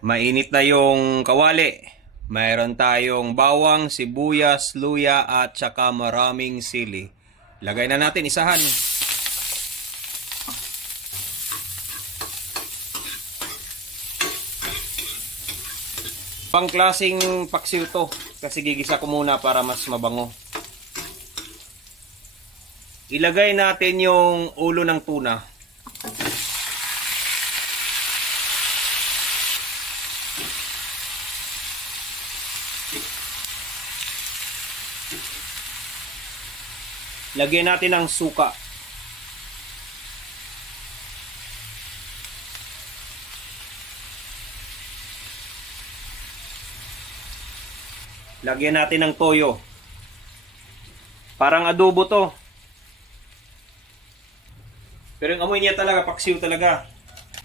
Mainit na yung kawali. Mayroon tayong bawang, sibuyas, luya at saka maraming sili. Lagay na natin isahan. Pangklaseng paksiw to kasi gigisa ko muna para mas mabango. Ilagay natin yung ulo ng tuna. Lagyan natin ng suka. Lagyan natin ng toyo. Parang adobo to. Pero yung amoy niya talaga, paksiw talaga.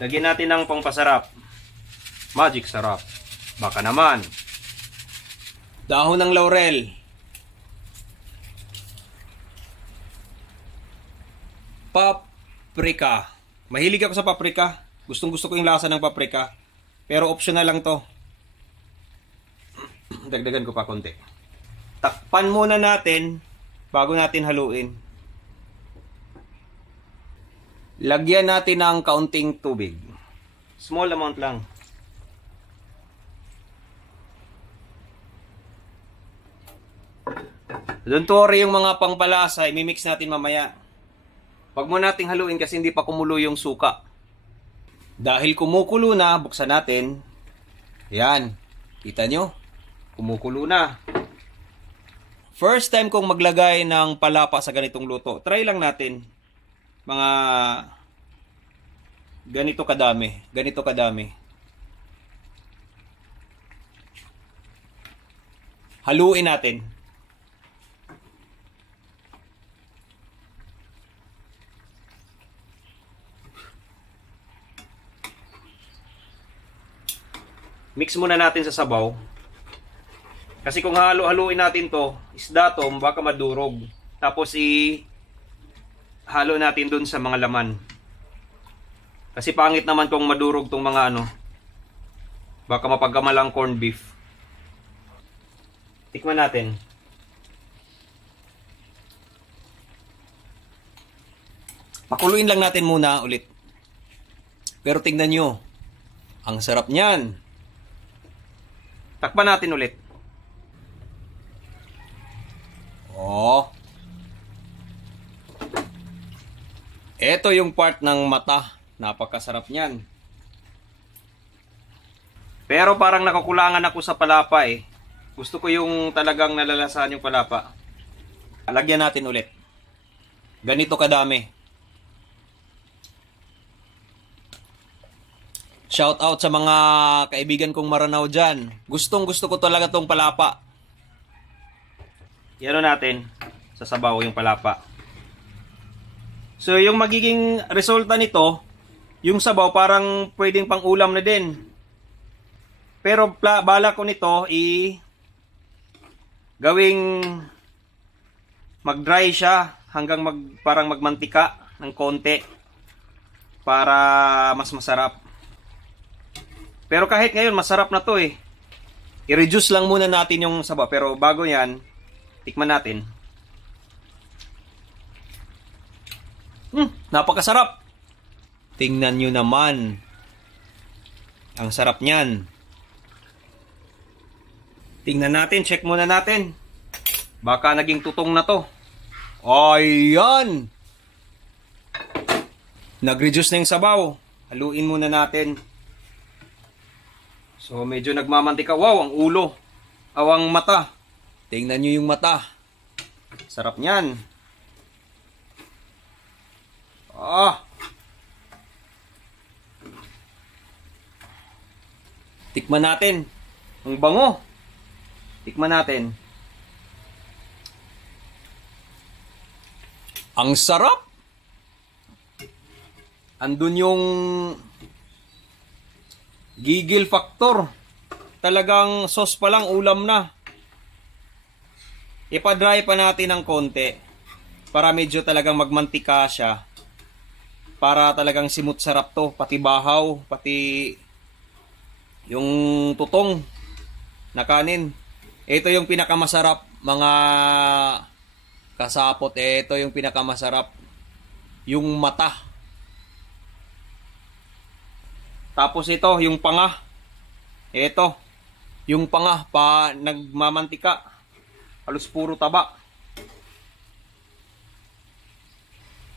Lagyan natin ng pangpasarap. Magic sarap. Baka naman. Dahon ng laurel. Paprika. Mahilig ako sa paprika. Gustong gusto ko yung lasa ng paprika. Pero optional lang to. Dagdagan ko pa konti. Takpan muna natin bago natin haluin. Lagyan natin ng kaunting tubig. Small amount lang. Don't worry yung mga pangpalasa, imimix natin mamaya. Huwag mo nating haluin kasi hindi pa kumulo yung suka. Dahil kumukulo na, buksan natin. Yan. Kita nyo? Kumukulo na. First time kong maglagay ng palapa sa ganitong luto. Try lang natin. Mga ganito kadami. Ganito kadami. Haluin natin. Mix muna natin sa sabaw. Kasi kung halo-haluin natin to, isda to, baka madurog. Tapos halo natin dun sa mga laman. Kasi pangit naman kung madurog tong mga ano. Baka mapagkamalang corned beef. Tikman natin. Pakuluin lang natin muna ulit. Pero tingnan nyo. Ang sarap niyan. Takpan natin ulit. Oh. Ito yung part ng mata. Napakasarap niyan. Pero parang nakukulangan ako sa palapa eh. Gusto ko yung talagang nalalasahan yung palapa. Lagyan natin ulit. Ganito kadami. Shout out sa mga kaibigan kong Maranao dyan. Gustong gusto ko talaga tong palapa. Yan natin sa sabaw yung palapa. So yung magiging resulta nito, yung sabaw parang pwedeng pang ulam na din. Pero bala ko nito gawing mag-dry siya hanggang parang magmantika ng konti para mas masarap. Pero kahit ngayon masarap na to eh. I-reduce lang muna natin yung sabaw, pero bago yan, tikman natin. Napakasarap. Tingnan nyo naman. Ang sarap niyan. Tingnan natin, check muna natin. Baka naging tutong na to. Ayan. Nag-reduce na yung sabaw. Haluin muna natin. So medyo nagmamantika. Wow, ang ulo. Awang mata. Tingnan nyo yung mata. Sarap niyan. Tikman natin. Ang bango. Tikman natin. Ang sarap. Andun yung gigil factor. Talagang sauce pa lang, ulam na. Ipa-dry pa natin ng konti para medyo talagang magmantika siya. Para talagang simut sarap to, pati bahaw, pati yung tutong na kanin. Ito yung pinakamasarap mga kasapot. Ito yung pinakamasarap, yung mata. Tapos ito yung panga. Ito yung panga pa nagmamantika. Halos puro taba.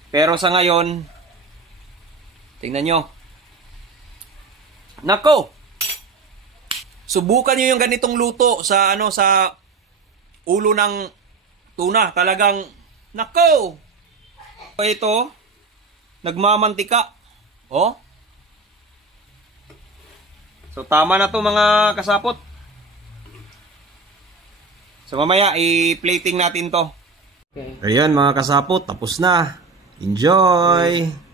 Pero sa ngayon, tingnan nyo. Nako! Subukan nyo yung ganitong luto sa sa ulo ng tuna. Talagang nako! Ito nagmamantika. Oh. So tama na to mga kasapot. So mamaya i-plating natin to. Okay. Ayan mga kasapot, tapos na. Enjoy!